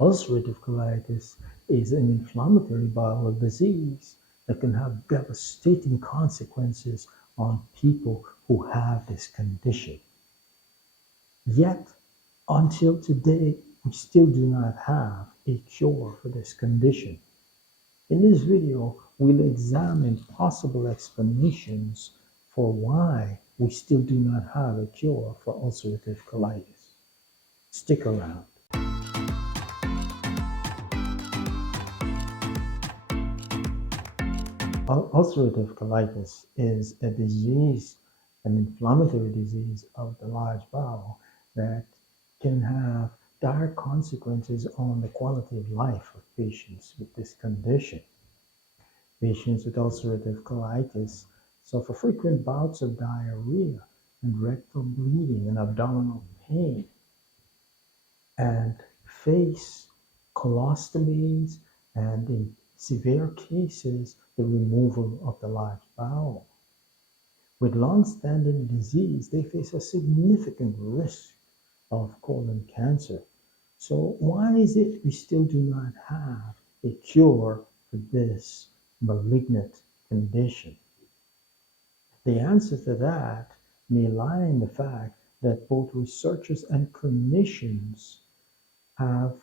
Ulcerative colitis is an inflammatory bowel disease that can have devastating consequences on people who have this condition. Yet, until today, we still do not have a cure for this condition. In this video, we'll examine possible explanations for why we still do not have a cure for ulcerative colitis. Stick around. Ulcerative colitis is a disease, an inflammatory disease of the large bowel that can have dire consequences on the quality of life of patients with this condition. Patients with ulcerative colitis suffer frequent bouts of diarrhea and rectal bleeding and abdominal pain, and face colostomies and, in severe cases, the removal of the large bowel. With long-standing disease, they face a significant risk of colon cancer. So why is it we still do not have a cure for this malignant condition? The answer to that may lie in the fact that both researchers and clinicians have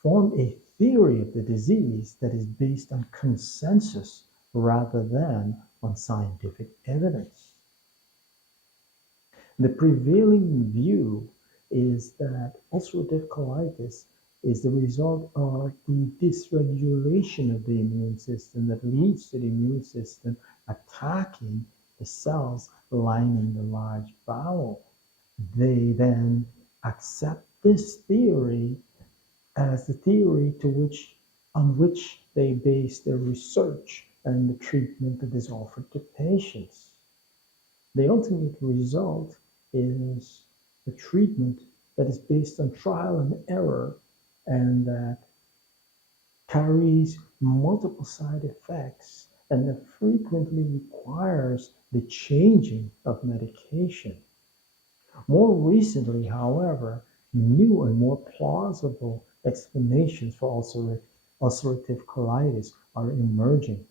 formed a theory of the disease that is based on consensus rather than on scientific evidence. The prevailing view is that ulcerative colitis is the result of the dysregulation of the immune system that leads to the immune system attacking the cells lining the large bowel. They then accept this theory as the theory on which they base their research and the treatment that is offered to patients. The ultimate result is a treatment that is based on trial and error and that carries multiple side effects and that frequently requires the changing of medication. More recently, however, new and more plausible explanations for ulcerative colitis are emerging.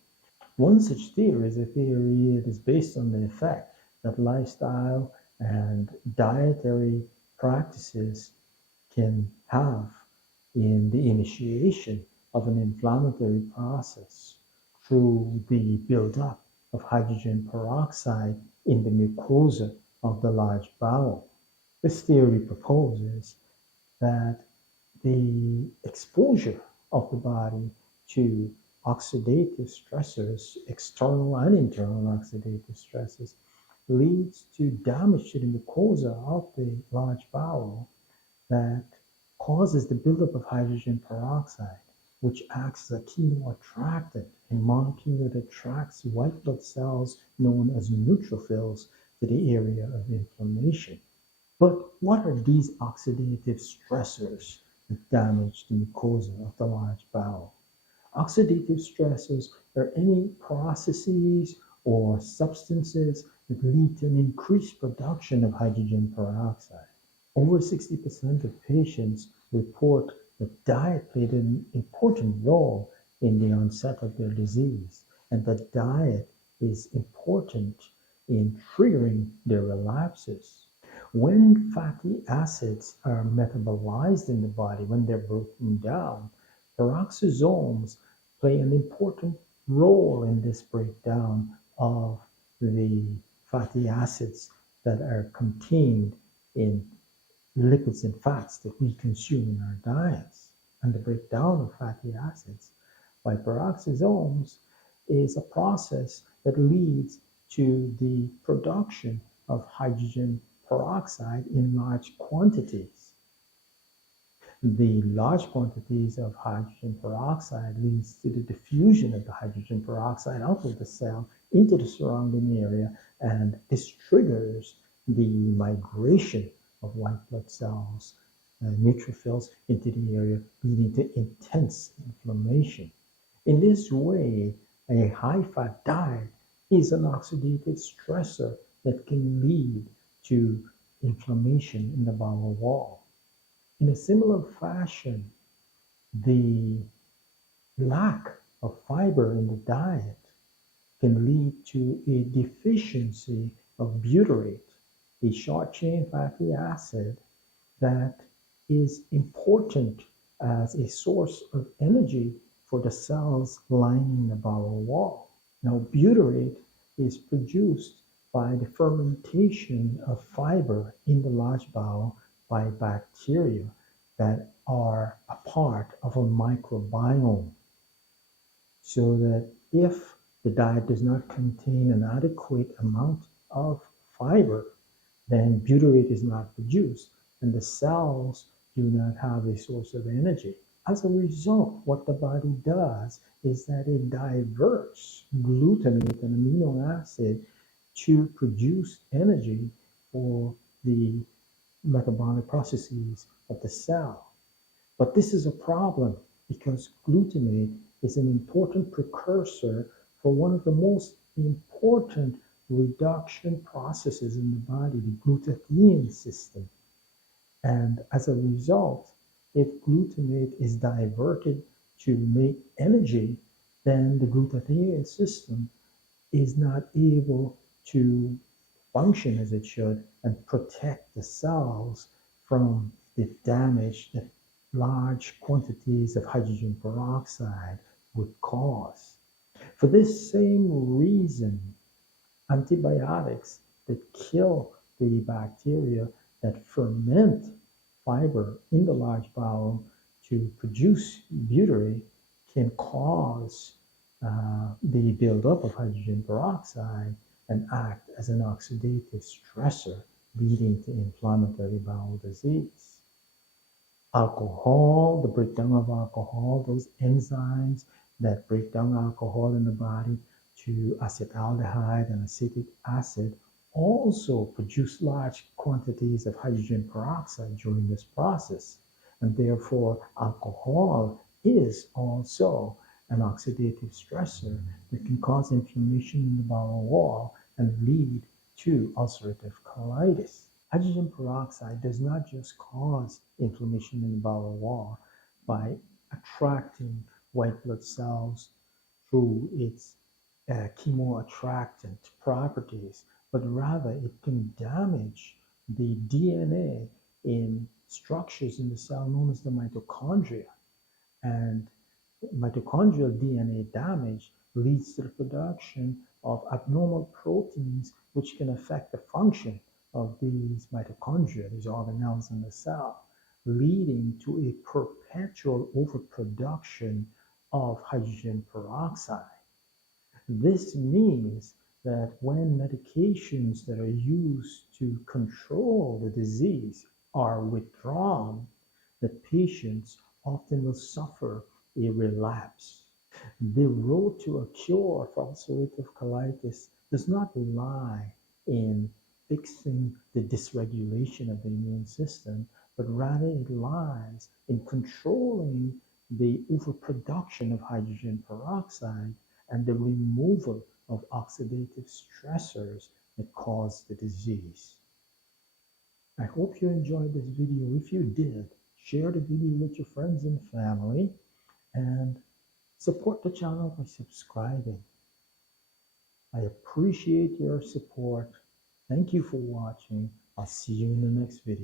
One such theory is a theory that is based on the effect that lifestyle and dietary practices can have in the initiation of an inflammatory process through the buildup of hydrogen peroxide in the mucosa of the large bowel. This theory proposes that the exposure of the body to oxidative stressors, external and internal oxidative stressors, leads to damage to the mucosa of the large bowel that causes the buildup of hydrogen peroxide, which acts as a chemoattractant, a molecule that attracts white blood cells known as neutrophils to the area of inflammation. But what are these oxidative stressors that damage the mucosa of the large bowel? Oxidative stressors are any processes or substances that lead to an increased production of hydrogen peroxide. Over 60% of patients report that diet played an important role in the onset of their disease, and that diet is important in triggering their relapses. When fatty acids are metabolized in the body, when they're broken down, peroxisomes play an important role in this breakdown of the fatty acids that are contained in lipids and fats that we consume in our diets. And the breakdown of fatty acids by peroxisomes is a process that leads to the production of hydrogen peroxide in large quantities. The large quantities of hydrogen peroxide leads to the diffusion of the hydrogen peroxide out of the cell into the surrounding area, and this triggers the migration of white blood cells, neutrophils into the area, leading to intense inflammation. In this way, a high-fat diet is an oxidative stressor that can lead to inflammation in the bowel wall. In a similar fashion, The lack of fiber in the diet can lead to a deficiency of butyrate, a short-chain fatty acid that is important as a source of energy for the cells lining the bowel wall. Now, butyrate is produced by the fermentation of fiber in the large bowel by bacteria that are a part of a microbiome. So that if the diet does not contain an adequate amount of fiber, then butyrate is not produced and the cells do not have a source of energy. As a result, what the body does is that it diverts glutamate, an amino acid, to produce energy for the metabolic processes of the cell. But this is a problem because glutamate is an important precursor for one of the most important reduction processes in the body, the glutathione system. And as a result, if glutamate is diverted to make energy, then the glutathione system is not able to function as it should and protect the cells from the damage that large quantities of hydrogen peroxide would cause. For this same reason, antibiotics that kill the bacteria that ferment fiber in the large bowel to produce butyrate can cause the buildup of hydrogen peroxide and act as an oxidative stressor, leading to inflammatory bowel disease. Alcohol, the breakdown of alcohol, those enzymes that break down alcohol in the body to acetaldehyde and acetic acid also produce large quantities of hydrogen peroxide during this process. And therefore, alcohol is also an oxidative stressor that can cause inflammation in the bowel wall and lead to ulcerative colitis. Hydrogen peroxide does not just cause inflammation in the bowel wall by attracting white blood cells through its chemoattractant properties, but rather it can damage the DNA in structures in the cell known as the mitochondria. And mitochondrial DNA damage leads to the production of abnormal proteins which can affect the function of these mitochondria, these organelles in the cell, leading to a perpetual overproduction of hydrogen peroxide. This means that when medications that are used to control the disease are withdrawn, the patients often will suffer a relapse. The road to a cure for ulcerative colitis does not lie in fixing the dysregulation of the immune system, but rather it lies in controlling the overproduction of hydrogen peroxide and the removal of oxidative stressors that cause the disease. I hope you enjoyed this video. If you did, share the video with your friends and family and support the channel by subscribing. I appreciate your support. Thank you for watching. I'll see you in the next video.